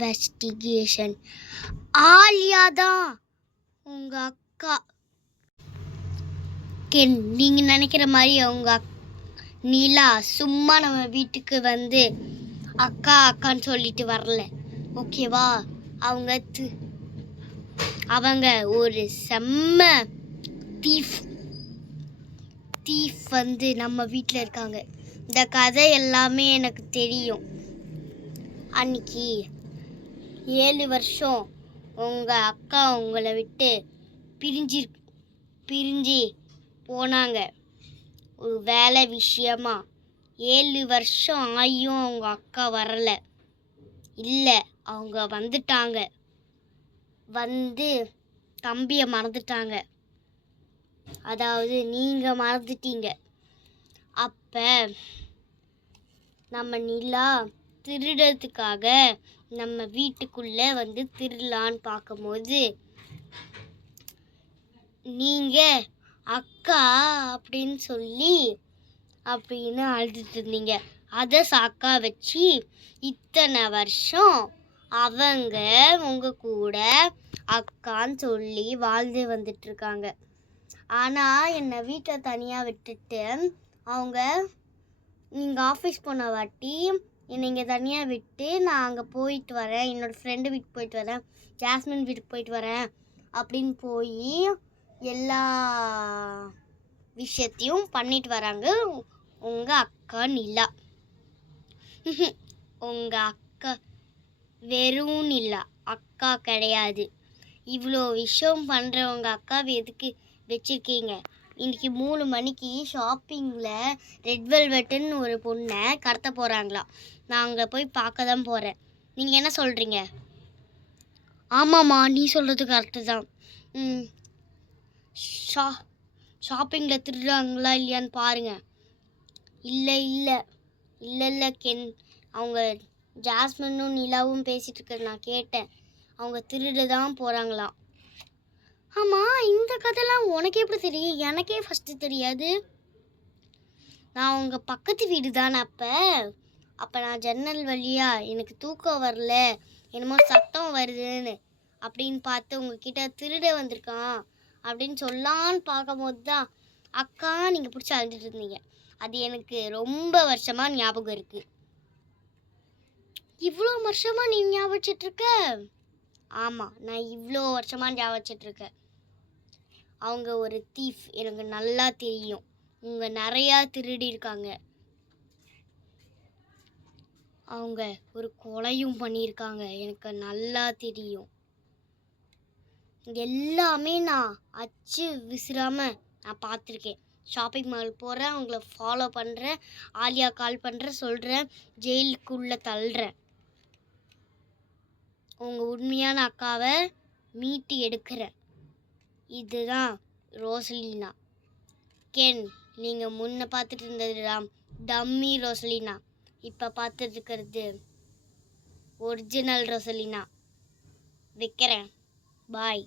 Investigation. Alia தான் உங்க அக்கா. கென், நீங்க நினைக்கிற மாதிரி அவங்க நிலா சும்மா நம்ம வீட்டுக்கு வந்து அக்கா அக்கான்னு சொல்லிட்டு வரல, ஓகேவா? அவங்க ஒரு செம்ம தீஃப் வந்து நம்ம வீட்டில் இருக்காங்க. இந்த கதை எல்லாமே எனக்கு தெரியும். அன்னைக்கு 7 வருஷம் உங்கள் அக்கா உங்களை விட்டு பிரிஞ்சு போனாங்க ஒரு வேலை விஷயமா. 7 வருஷம் ஆகியும் அவங்க அக்கா வரலை. இல்லை, அவங்க வந்துட்டாங்க. தம்பியை மறந்துட்டாங்க. அதாவது நீங்கள் மறந்துட்டீங்க. அப்போ நம்ம நிலா திருடுறதுக்காக நம்ம வீட்டுக்குள்ளே திருடலான்னு பார்க்கும்போது நீங்கள் அக்கா அப்படின்னு அழுதுட்டு இருந்தீங்க. அதை சாக்கா வச்சு இத்தனை வருஷம் அவங்க உங்கள் கூட அக்கான்னு சொல்லி வாழ்ந்து வந்துட்டுருக்காங்க. ஆனால் என்னை வீட்டில் தனியாக விட்டுட்டு நீங்கள் ஆஃபீஸ் போன வாட்டி என்னை இங்கே தனியாக விட்டு நான் அங்கே போயிட்டு வரேன், என்னோடய ஃப்ரெண்டு வீட்டுக்கு போயிட்டு வரேன், ஜாஸ்மின் வீட்டுக்கு போயிட்டு வரேன் அப்படின்னு போய் எல்லா விஷயத்தையும் பண்ணிட்டு வராங்க உங்கள் அக்கா நிலா. உங்கள் அக்கா வெறும் நிலா, அக்கா கிடையாது. இவ்வளோ விஷயம் பண்ணுறவங்க அக்காவை எதுக்கு வச்சுருக்கீங்க? இன்றைக்கி 3 மணிக்கு ஷாப்பிங்கில் ரெட் வெல்வெட்டுன்னு ஒரு பொண்ணை கடத்த போகிறாங்களாம். நான் அங்கே போய் பார்க்க தான் போகிறேன். நீங்கள் என்ன சொல்கிறீங்க? ஆமாம்மா, நீ சொல்கிறது கரெக்டு தான். ஷாப்பிங்கில் திருடுறாங்களா இல்லையான்னு பாருங்கள். இல்லை கென், அவங்க ஜாஸ்மினும் நிலாவும் பேசிகிட்டு இருக்கிறது நான் கேட்டேன். அவங்க திருட தான் போகிறாங்களாம். ஆமாம், இந்த கதைலாம் உனக்கு எப்படி தெரியும்? எனக்கே ஃபஸ்ட்டு தெரியாது. நான் உங்கள் பக்கத்து வீடு தானே. அப்போ நான் ஜன்னல் வழியாக எனக்கு தூக்கம் வரல, என்னமோ சத்தம் வருதுன்னு அப்படின்னு பார்த்து உங்ககிட்ட திருட வந்திருக்கான் அப்படின்னு சொல்லான்னு பார்க்கும்போது தான் அக்கா நீங்கள் பிடிச்சி அழுதுட்டு இருந்தீங்க. அது எனக்கு ரொம்ப வருஷமாக ஞாபகம் இருக்குது. இவ்வளோ வருஷமாக நீ ஞாபகம் வச்சிட்ருக்க? ஆமாம், நான் இவ்வளோ வருஷமாக ஞாபகம் வச்சிட்ருக்கேன். அவங்க ஒரு தீஃப், எனக்கு நல்லா தெரியும். அவங்க நிறையா திருடி இருக்காங்க. அவங்க ஒரு கொலையும் பண்ணியிருக்காங்க, எனக்கு நல்லா தெரியும். எல்லாமே நான் அச்சு விசிறாமல் நான் பார்த்துருக்கேன். ஷாப்பிங் மால் போகிறேன், அவங்கள ஃபாலோ பண்ணுறேன், ஆலியா கால் பண்ணுறேன், சொல்கிறேன், ஜெயிலுக்குள்ளே தள்ளுறேன். உங்கள் உண்மையான அக்காவை மீட்டு எடுக்கிறேன். இதுதான் ரோசலினா. கென், நீங்கள் முன்ன பார்த்துட்டு இருந்தது டம்மி ரோசலினா, இப்போ பார்த்துட்டு இருக்கிறது ஒரிஜினல் ரோசலினா. வைக்கிறேன். பாய்.